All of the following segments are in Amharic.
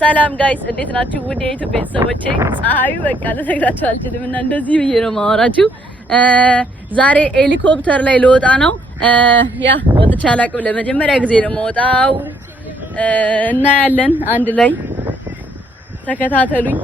ሰላም ጋይስ እንዴት ናችሁ? ውድ የዩቲዩብ ቤተሰቦቼ ፀሐዩ በቃ ልነግራችሁ አልችልም እና እንደዚህ ብዬ ነው ማወራችሁ። ዛሬ ሄሊኮፕተር ላይ ልወጣ ነው። ያ ወጥቼ አላውቅም፣ ለመጀመሪያ ጊዜ ነው የምወጣው እና ያለን አንድ ላይ ተከታተሉኝ።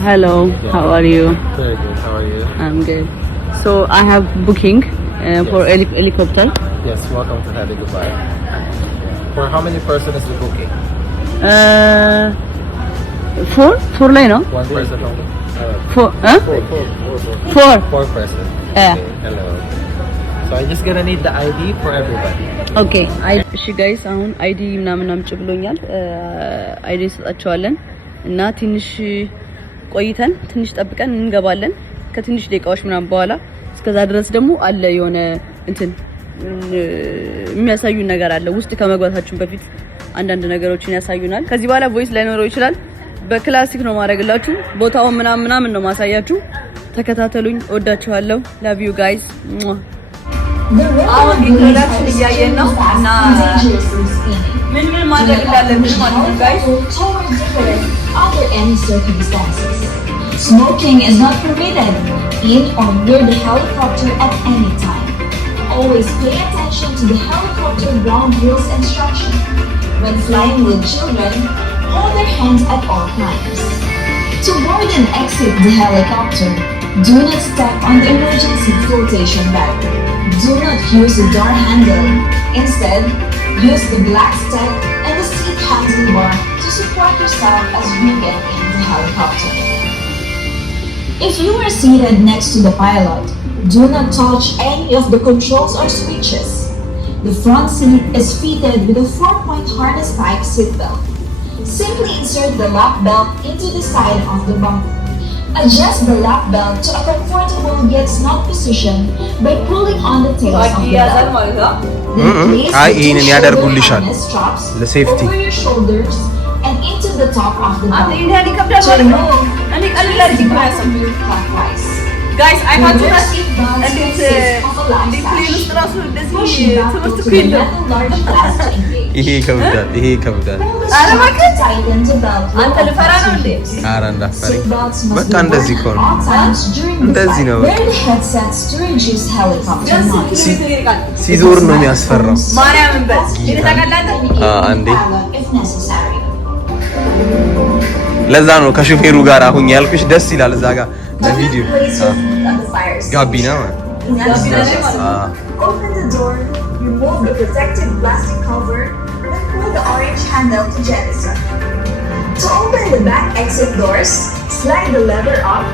Hello, how are you? Very good, how are you? I'm good. So I have booking for helicopter. Yes, welcome to Heli Dubai. For how many person is the booking? Four line, no? One person only? Four, huh? Four. Four person. Yeah. Okay, hello. So I just gonna need the ID for everybody. Okay. እሺ ጋይስ አሁን አይዲ ምናምን አምጪ ብሎኛል። አይዲ ሰጣቸዋለን እና ትንሽ ቆይተን ትንሽ ጠብቀን እንገባለን ከትንሽ ደቂቃዎች ምናምን በኋላ። እስከዛ ድረስ ደግሞ አለ የሆነ እንትን የሚያሳዩን ነገር አለ። ውስጥ ከመግባታችን በፊት አንዳንድ ነገሮችን ያሳዩናል። ከዚህ በኋላ ቮይስ ላይኖረው ይችላል። በክላሲክ ነው ማድረግላችሁ። ቦታውን ምናምን ነው ማሳያችሁ። ተከታተሉኝ። እወዳችኋለሁ። ላቭ ዩ ጋይስ። አሁን ኢንትሮዳክሽን እያየን ነው እና ምን ማድረግ እንዳለብን ማለት ነው ጋይስ። Under any circumstances, smoking is not permitted in or near the helicopter at any time. Always pay attention to the helicopter ground rules instruction. When flying with children, hold their hands at all times. To board and exit the helicopter, do not step on the emergency flotation bag. Do not use the door handle. Instead, use the black step and the seat handlebar to support yourself as we get in the helicopter. If you are seated next to the pilot, do not touch any of the controls or switches. The front seat is fitted with a 4-point harness type seat belt. Simply insert the lap belt into the side of the bumper. Adjust the lap belt to a comfortable yet snug position by pulling on the tails of the belt. Then place the two shoulder harness straps over your shoulders and into the top of the belt. To remove, clockwise. Guys, I have to Reverse seatbelts consists of a lock sash. Push back to the metal large glass to engage. ይሄ ይከብዳል። Tighten the belt rope of passengers. ኧረ እንዳፈሪ Seatbelts must በቃ be እንደዚህ worn ከሆነ at all times during the እንደዚህ flight. ነው። Wear the headsets to reduce helicopter noise. ሲዞር ነው የሚያስፈራው። ማርያምን በስ ይተካላል። አንዴ if necessary. ለዛ ነው ከሹፌሩ ጋር አሁን ያልኩሽ ደስ ይላል። እዛ ጋር በቪዲዮ Place your feet on the fire seat. ጋቢና ማለት Next, open the door, remove the protective plastic cover, then pull the orange handle to jettison. To open the back exit doors, slide the lever up,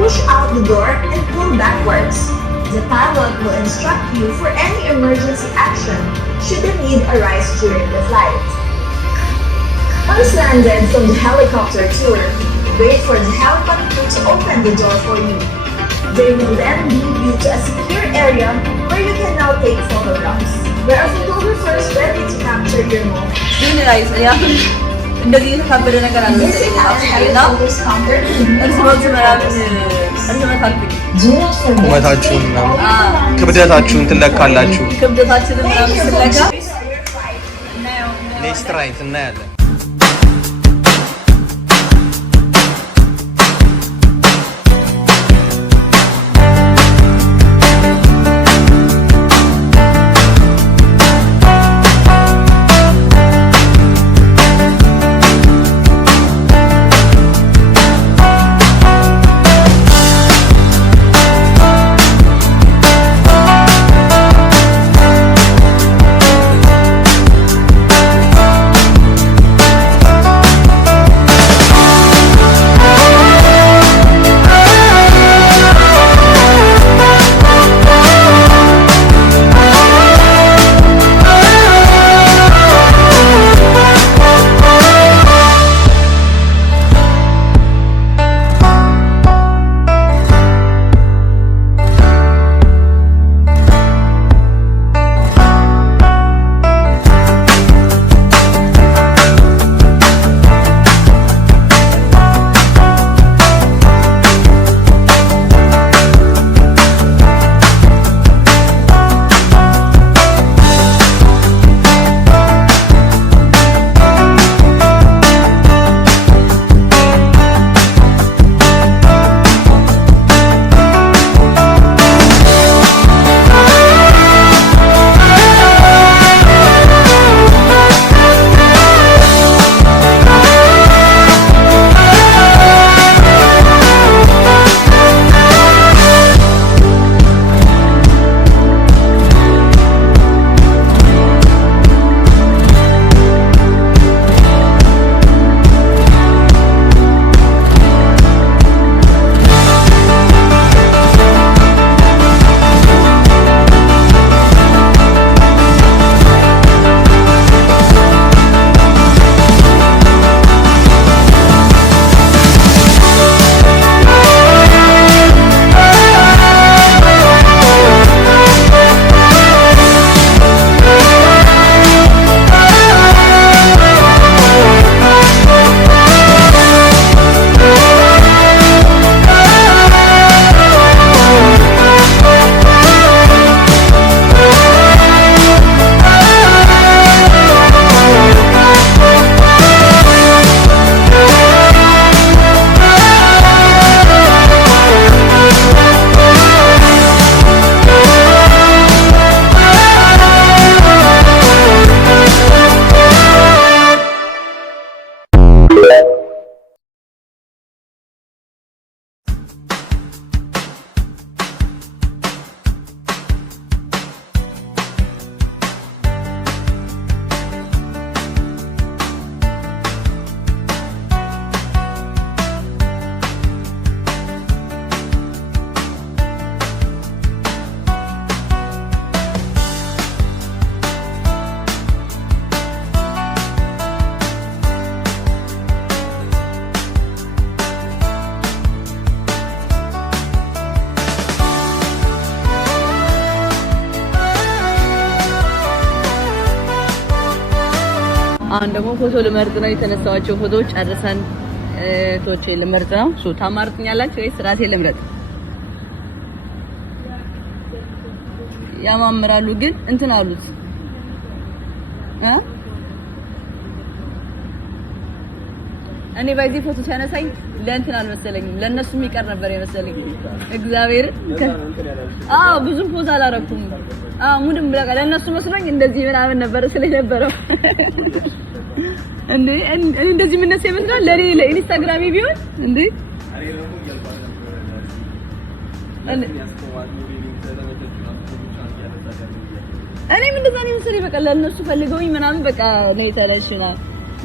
push out the door, and pull backwards. The pilot will instruct you for any emergency action should the need arise during the flight. Once landed from the helicopter tour, wait for the helicopter to open the door for you. They will then lead you to a secure area where you can now take photographs. Where a photographer is ready to capture your moment. እንደዚህ የተካበደ ነገር አለ Visit our helicopter's counter. ቁመታችሁን ክብደታችሁን ትለካላችሁ። ክብደታችንን ምናምን ስለካ ኔክስት ራይት እናያለን። ደግሞ ፎቶ ልመርጥ ነው። የተነሳኋቸው ፎቶዎች ጨርሰን ቶቼ ልመርጥ ነው። ሶ ታማርጥኛላችሁ ወይስ ራሴ ልምረጥ? ያማምራሉ ግን እንትን አሉት እኔ በዚህ ፎቶ ሲያነሳኝ ለእንትን አልመሰለኝም፣ ለነሱ የሚቀር ነበር የመሰለኝ። እግዚአብሔር ብዙም ፖዝ አላረኩም። ሙድም በቃ ለነሱ መስሎኝ እንደዚህ ምናምን ነበር ስለነበረው እንዴ እንደዚህ ምን ነሰ ይመስላል ለኔ ለኢንስታግራም ቢሆን እንዴ እኔም እንደዛ ነው መሰለኝ። በቃ ለነሱ ፈልገውኝ ምናምን በቃ ነው የተለሽናል።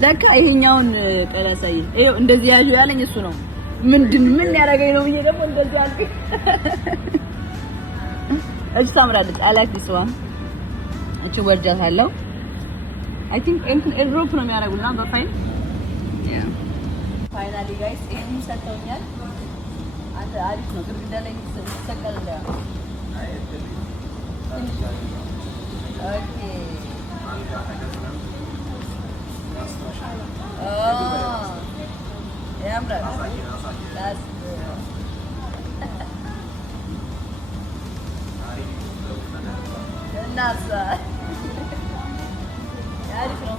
ለካ ይሄኛውን ቀላሳይ ይሄው እንደዚህ ያዩ ያለኝ እሱ ነው። ምን ያደርገኝ ነው ብዬ ደግሞ እንደዚህ አልኩኝ። እሺ ታምራለች። I like this one እቺ ወርጃታለሁ። I think ኤርድሮፕ ነው የሚያደርጉና በፋይል ፋይናሊ ጋይስ ይሄን ሰጥተውኛል። አንተ አሪፍ ነው ግድግዳ ላይ ተሰቀለ እንደ ኦኬ ያምራል። እናሳ አሪፍ ነው፣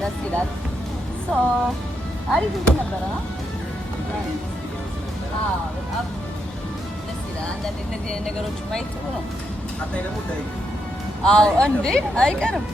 ደስ ይላል። ሶ አሪፍ ነበር። በጣም ደስ ይላል። አንዳንድ እነዚህ ነገሮች ማየት ጥሩ ነው። እንዴ አይቀርም።